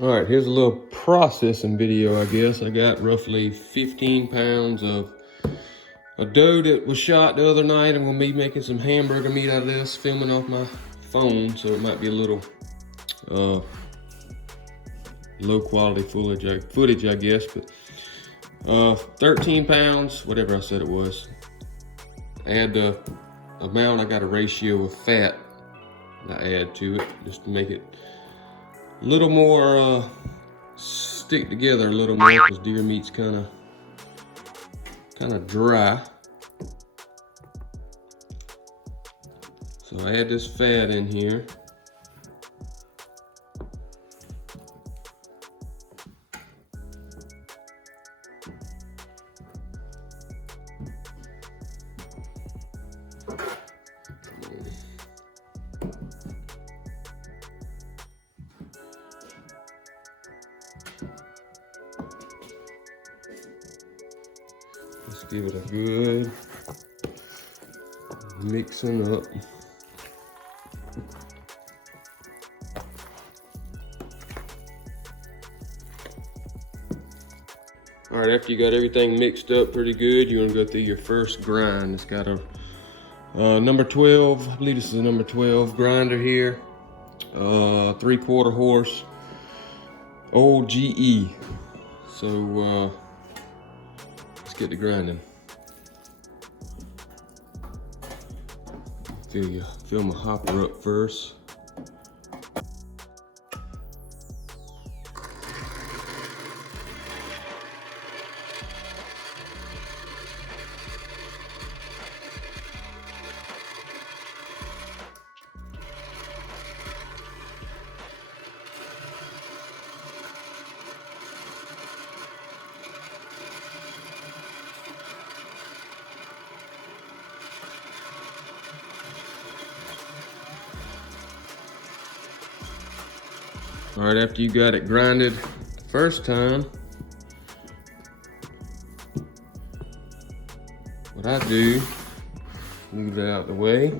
All right, here's a little processing video, I guess. I got roughly 15 pounds of a doe that was shot the other night. I'm gonna be making some hamburger meat out of this, filming off my phone, so it might be a little low quality footage, I guess, but 13 pounds, whatever I said it was. Add the amount, I got a ratio of fat I add to it just to make it a little more stick together a little more, because deer meat's kind of dry. So I add this fat in here. Let's give it a good mixing up. All right, after you got everything mixed up pretty good, you want to go through your first grind. It's got a number 12, I believe this is a number 12 grinder here. 3/4 horse, old GE. So let's get to grinding. Fill my hopper up first. All right, after you got it grinded the first time, what I do, move it out of the way,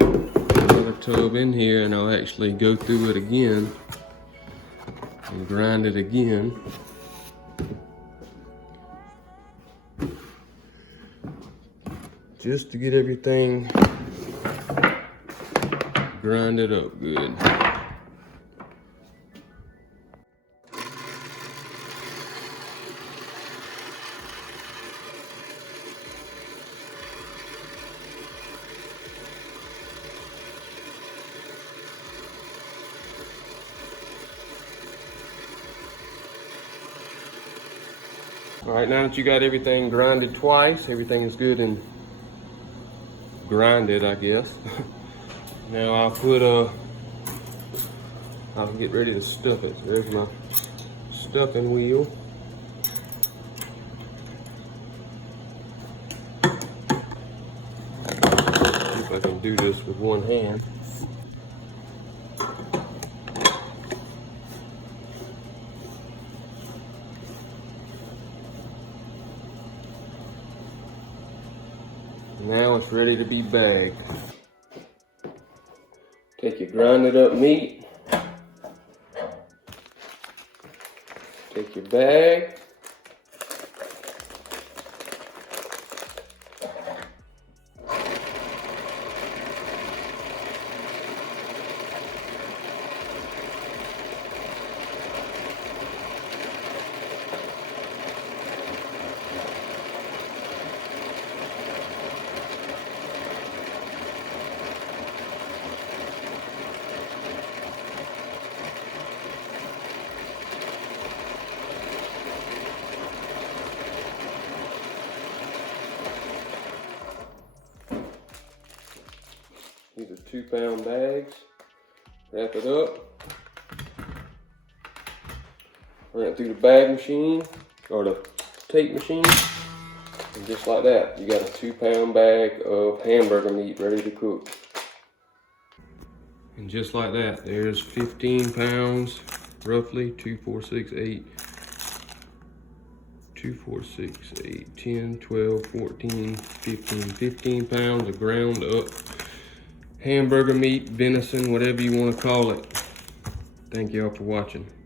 another tub in here, and I'll actually go through it again and grind it again. Just to get everything grinded up good. All right, now that you got everything grinded twice, everything is good and grinded, I guess. Now I'll get ready to stuff it. So there's my stuffing wheel. See if I can do this with one hand. Now it's ready to be bagged. Take your grinded up meat, take your bag, these are 2-pound bags. Wrap it up. Run it through the bag machine or the tape machine. And just like that, you got a 2-pound bag of hamburger meat ready to cook. And just like that, there's 15 pounds, roughly 2, 4, 6, 8. 2, 4, 6, 8, 10, 12, 14, 15 pounds of ground up hamburger meat, venison, whatever you want to call it. Thank y'all for watching.